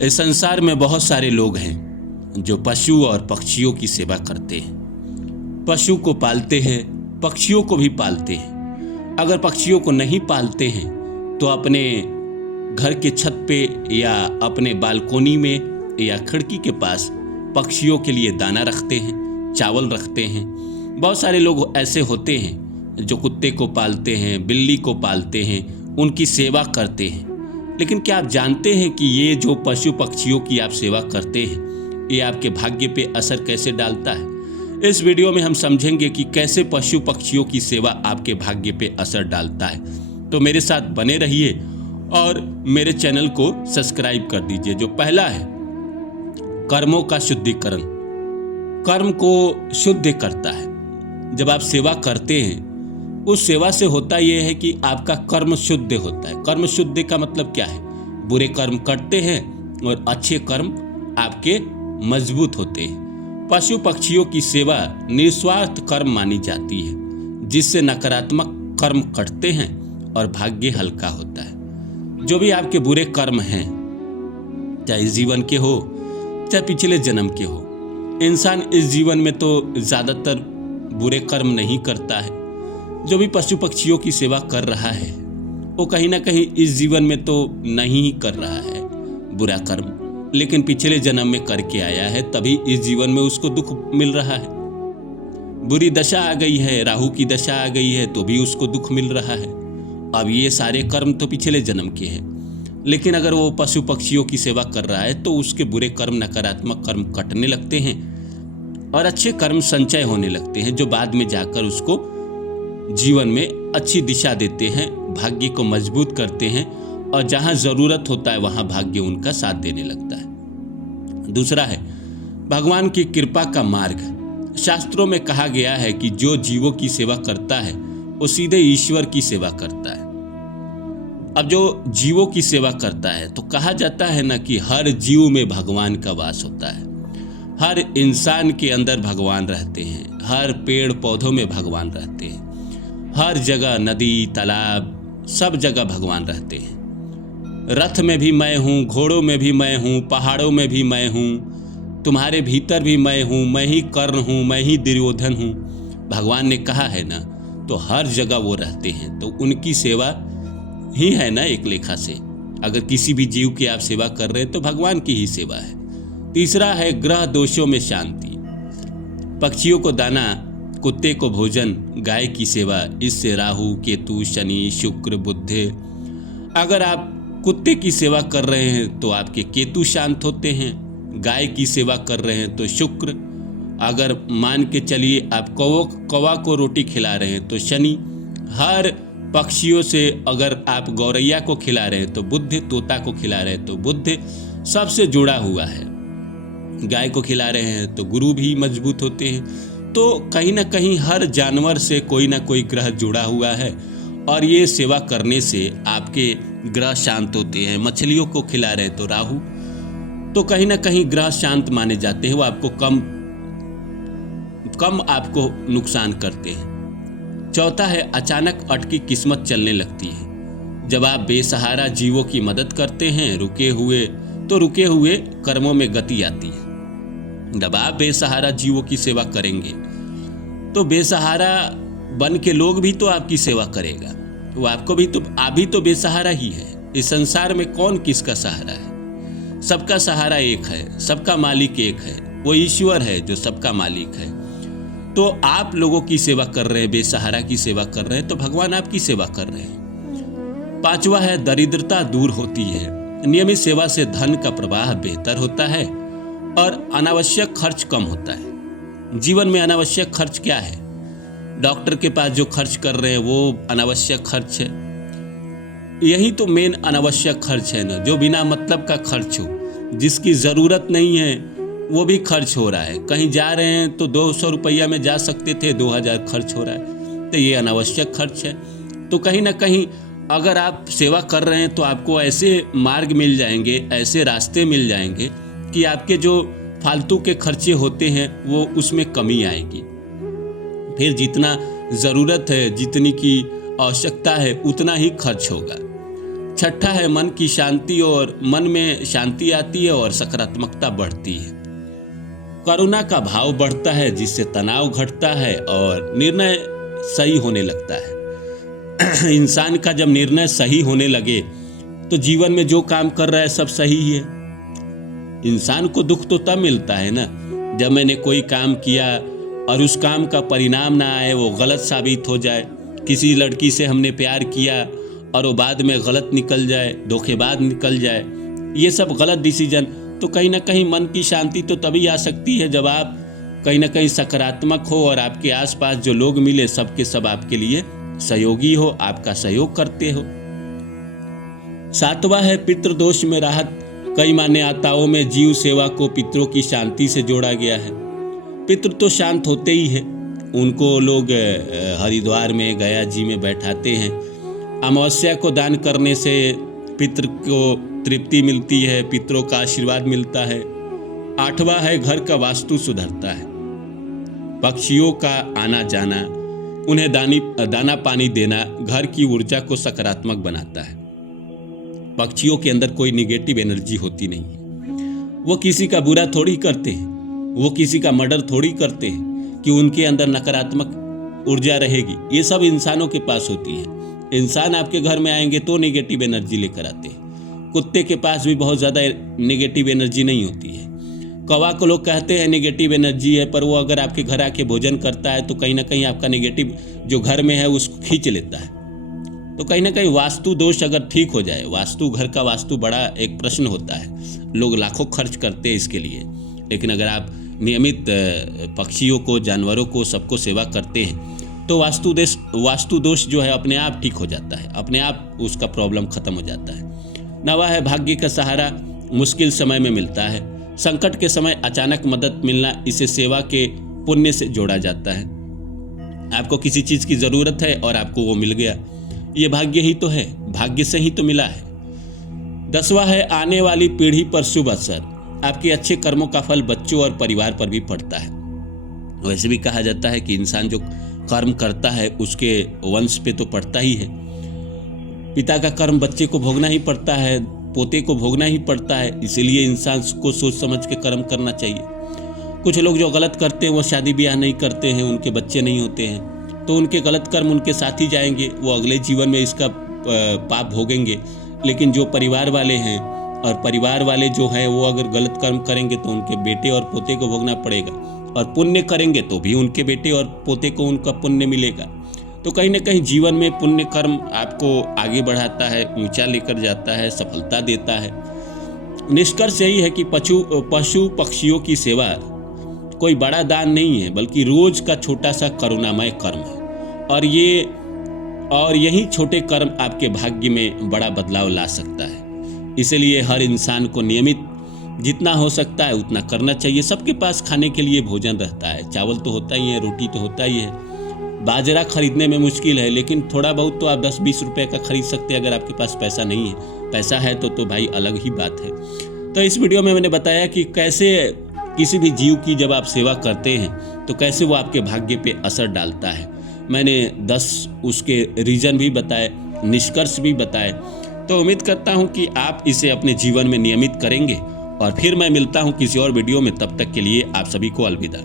इस संसार में बहुत सारे लोग हैं जो पशु और पक्षियों की सेवा करते हैं। पशु को पालते हैं, पक्षियों को भी पालते हैं। अगर पक्षियों को नहीं पालते हैं तो अपने घर के छत पे या अपने बालकोनी में या खिड़की के पास पक्षियों के लिए दाना रखते हैं, चावल रखते हैं। बहुत सारे लोग ऐसे होते हैं जो कुत्ते को पालते हैं, बिल्ली को पालते हैं, उनकी सेवा करते हैं। लेकिन क्या आप जानते हैं कि ये जो पशु पक्षियों की आप सेवा करते हैं, ये आपके भाग्य पे असर कैसे डालता है? इस वीडियो में हम समझेंगे कि कैसे पशु पक्षियों की सेवा आपके भाग्य पे असर डालता है। तो मेरे साथ बने रहिए और मेरे चैनल को सब्सक्राइब कर दीजिए। जो पहला है, कर्मों का शुद्धिकरण। कर्म को शुद्ध करता है। जब आप सेवा करते हैं, उस सेवा से होता यह है कि आपका कर्म शुद्ध होता है। कर्म शुद्ध का मतलब क्या है? बुरे कर्म करते हैं और अच्छे कर्म आपके मजबूत होते हैं। पशु पक्षियों की सेवा निस्वार्थ कर्म मानी जाती है, जिससे नकारात्मक कर्म कटते हैं और भाग्य हल्का होता है। जो भी आपके बुरे कर्म हैं, चाहे इस जीवन के हो चाहे पिछले जन्म के हो, इंसान इस जीवन में तो ज़्यादातर बुरे कर्म नहीं करता है। जो भी पशु पक्षियों की सेवा कर रहा है वो कहीं ना कहीं इस जीवन में तो नहीं कर रहा है बुरा कर्म, लेकिन पिछले जन्म में करके आया है, तभी इस जीवन में उसको दुख मिल रहा है। बुरी दशा आ गई है, राहु की दशा आ गई है, तो भी उसको दुख मिल रहा है। अब ये सारे कर्म तो पिछले जन्म के हैं, लेकिन अगर वो पशु पक्षियों की सेवा कर रहा है तो उसके बुरे कर्म, नकारात्मक कर्म कटने लगते हैं और अच्छे कर्म संचय होने लगते हैं, जो बाद में जाकर उसको जीवन में अच्छी दिशा देते हैं, भाग्य को मजबूत करते हैं और जहां जरूरत होता है वहां भाग्य उनका साथ देने लगता है। दूसरा है भगवान की कृपा का मार्ग। शास्त्रों में कहा गया है कि जो जीवों की सेवा करता है वो सीधे ईश्वर की सेवा करता है। अब जो जीवों की सेवा करता है तो कहा जाता है ना कि हर जीव में भगवान का वास होता है। हर इंसान के अंदर भगवान रहते हैं, हर पेड़ पौधों में भगवान रहते हैं, हर जगह नदी तालाब सब जगह भगवान रहते हैं। रथ में भी मैं हूँ, घोड़ों में भी मैं हूँ, पहाड़ों में भी मैं हूँ, तुम्हारे भीतर भी मैं हूँ, मैं ही कर्ण हूँ, मैं ही दुर्योधन हूँ। भगवान ने कहा है ना, तो हर जगह वो रहते हैं, तो उनकी सेवा ही है ना एक लेखा से। अगर किसी भी जीव की आप सेवा कर रहे हैं तो भगवान की ही सेवा है। तीसरा है ग्रह दोषों में शांति। पक्षियों को दाना, कुत्ते को भोजन, गाय की सेवा, इससे राहु केतु शनि शुक्र बुध। अगर आप कुत्ते की सेवा कर रहे हैं तो आपके केतु शांत होते हैं, गाय की सेवा कर रहे हैं तो शुक्र, अगर मान के चलिए आप कौवा को रोटी खिला रहे हैं तो शनि, हर पक्षियों से अगर आप गौरैया को खिला रहे हैं तो बुध, तोता को खिला रहे हैं तो बुध सबसे जुड़ा हुआ है। गाय को खिला रहे हैं तो गुरु भी मजबूत होते हैं। तो कहीं ना कहीं हर जानवर से कोई ना कोई ग्रह जुड़ा हुआ है और ये सेवा करने से आपके ग्रह शांत होते हैं। मछलियों को खिला रहे हैं तो राहु, तो कहीं ना कहीं ग्रह शांत माने जाते हैं, वो आपको कम आपको नुकसान करते हैं। चौथा है अचानक अटकी किस्मत चलने लगती है। जब आप बेसहारा जीवों की मदद करते हैं, रुके हुए कर्मों में गति आती है। जब आप बेसहारा जीवों की सेवा करेंगे तो बेसहारा बन के लोग भी तो आपकी सेवा करेगा, वो आपको भी तो, आप भी तो बेसहारा ही है। इस संसार में कौन किसका सहारा है? सबका सहारा एक है, सबका मालिक एक है, वो ईश्वर है जो सबका मालिक है। तो आप लोगों की सेवा कर रहे हैं, बेसहारा की सेवा कर रहे हैं, तो भगवान आपकी सेवा कर रहे हैं। पांचवा है दरिद्रता दूर होती है। नियमित सेवा से धन का प्रवाह बेहतर होता है और अनावश्यक खर्च कम होता है। जीवन में अनावश्यक खर्च क्या है? डॉक्टर के पास जो खर्च कर रहे हैं वो अनावश्यक खर्च है। यही तो मेन अनावश्यक खर्च है ना, जो बिना मतलब का खर्च हो, जिसकी ज़रूरत नहीं है वो भी खर्च हो रहा है। कहीं जा रहे हैं तो 200 रुपया में जा सकते थे, 2000 खर्च हो रहा है, तो ये अनावश्यक खर्च है। तो कहीं ना कहीं अगर आप सेवा कर रहे हैं तो आपको ऐसे मार्ग मिल जाएंगे, ऐसे रास्ते मिल जाएंगे कि आपके जो फालतू के खर्चे होते हैं वो उसमें कमी आएगी। फिर जितना ज़रूरत है, जितनी की आवश्यकता है, उतना ही खर्च होगा। छठा है मन की शांति, और मन में शांति आती है और सकारात्मकता बढ़ती है। करुणा का भाव बढ़ता है जिससे तनाव घटता है और निर्णय सही होने लगता है। इंसान का जब निर्णय सही होने लगे तो जीवन में जो काम कर रहा है सब सही ही है। इंसान को दुख तो तब मिलता है ना, जब मैंने कोई काम किया और उस काम का परिणाम ना आए, वो गलत साबित हो जाए। किसी लड़की से हमने प्यार किया और वो बाद में गलत निकल जाए, धोखेबाज निकल जाए, ये सब गलत डिसीजन, तो कहीं ना कहीं मन की शांति तो तभी आ सकती है जब आप कहीं ना कहीं सकारात्मक हो और आपके आसपास जो लोग मिले सब के सब आपके लिए सहयोगी हो, आपका सहयोग करते हो। सातवां है पितृदोष में राहत। कई मान्यताओं में जीव सेवा को पितरों की शांति से जोड़ा गया है। पितृ तो शांत होते ही है, उनको लोग हरिद्वार में, गया जी में बैठाते हैं। अमावस्या को दान करने से पितृ को तृप्ति मिलती है, पितरों का आशीर्वाद मिलता है। आठवां है घर का वास्तु सुधरता है। पक्षियों का आना जाना, उन्हें दाना पानी देना घर की ऊर्जा को सकारात्मक बनाता है। पक्षियों के अंदर कोई निगेटिव एनर्जी होती नहीं है। वो किसी का बुरा थोड़ी करते हैं, वो किसी का मर्डर थोड़ी करते हैं कि उनके अंदर नकारात्मक ऊर्जा रहेगी। ये सब इंसानों के पास होती है। इंसान आपके घर में आएंगे तो नेगेटिव एनर्जी लेकर आते हैं। कुत्ते के पास भी बहुत ज़्यादा नेगेटिव एनर्जी नहीं होती है। कौवा को लोग कहते हैं नेगेटिव एनर्जी है, पर वो अगर आपके घर आके भोजन करता है तो कहीं ना कहीं आपका नेगेटिव जो घर में है उसको खींच लेता है। तो कहीं ना कहीं वास्तु दोष अगर ठीक हो जाए, वास्तु, घर का वास्तु बड़ा एक प्रश्न होता है, लोग लाखों खर्च करते हैं इसके लिए, लेकिन अगर आप नियमित पक्षियों को, जानवरों को, सबको सेवा करते हैं तो वास्तु दोष जो है अपने आप ठीक हो जाता है, अपने आप उसका प्रॉब्लम खत्म हो जाता है। नवा है भाग्य का सहारा मुश्किल समय में मिलता है। संकट के समय अचानक मदद मिलना, इसे सेवा के पुण्य से जोड़ा जाता है। आपको किसी चीज़ की ज़रूरत है और आपको वो मिल गया, ये भाग्य ही तो है, भाग्य से ही तो मिला है। 10वां है आने वाली पीढ़ी पर शुभ असर। आपके अच्छे कर्मों का फल बच्चों और परिवार पर भी पड़ता है। वैसे भी कहा जाता है कि इंसान जो कर्म करता है उसके वंश पे तो पड़ता ही है। पिता का कर्म बच्चे को भोगना ही पड़ता है, पोते को भोगना ही पड़ता है, इसीलिए इंसान को सोच समझ के कर्म करना चाहिए। कुछ लोग जो गलत करते हैं वो शादी ब्याह नहीं करते हैं, उनके बच्चे नहीं होते हैं, तो उनके गलत कर्म उनके साथ ही जाएंगे, वो अगले जीवन में इसका पाप भोगेंगे। लेकिन जो परिवार वाले हैं, और परिवार वाले जो है वो अगर गलत कर्म करेंगे तो उनके बेटे और पोते को भोगना पड़ेगा, और पुण्य करेंगे तो भी उनके बेटे और पोते को उनका पुण्य मिलेगा। तो कहीं ना कहीं जीवन में पुण्य कर्म आपको आगे बढ़ाता है, ऊंचा लेकर जाता है, सफलता देता है। निष्कर्ष यही है कि पशु पक्षियों की सेवा कोई बड़ा दान नहीं है, बल्कि रोज का छोटा सा करुणामय कर्म है, और यही छोटे कर्म आपके भाग्य में बड़ा बदलाव ला सकता है। इसलिए हर इंसान को नियमित जितना हो सकता है उतना करना चाहिए। सबके पास खाने के लिए भोजन रहता है, चावल तो होता ही है, रोटी तो होता ही है। बाजरा खरीदने में मुश्किल है, लेकिन थोड़ा बहुत तो आप 10-20 रुपए का खरीद सकते हैं अगर आपके पास पैसा नहीं है। पैसा है तो भाई अलग ही बात है। तो इस वीडियो में मैंने बताया कि कैसे किसी भी जीव की जब आप सेवा करते हैं तो कैसे वो आपके भाग्य पे असर डालता है। मैंने 10 उसके रीजन भी बताए, निष्कर्ष भी बताए। तो उम्मीद करता हूँ कि आप इसे अपने जीवन में नियमित करेंगे, और फिर मैं मिलता हूँ किसी और वीडियो में। तब तक के लिए आप सभी को अलविदा।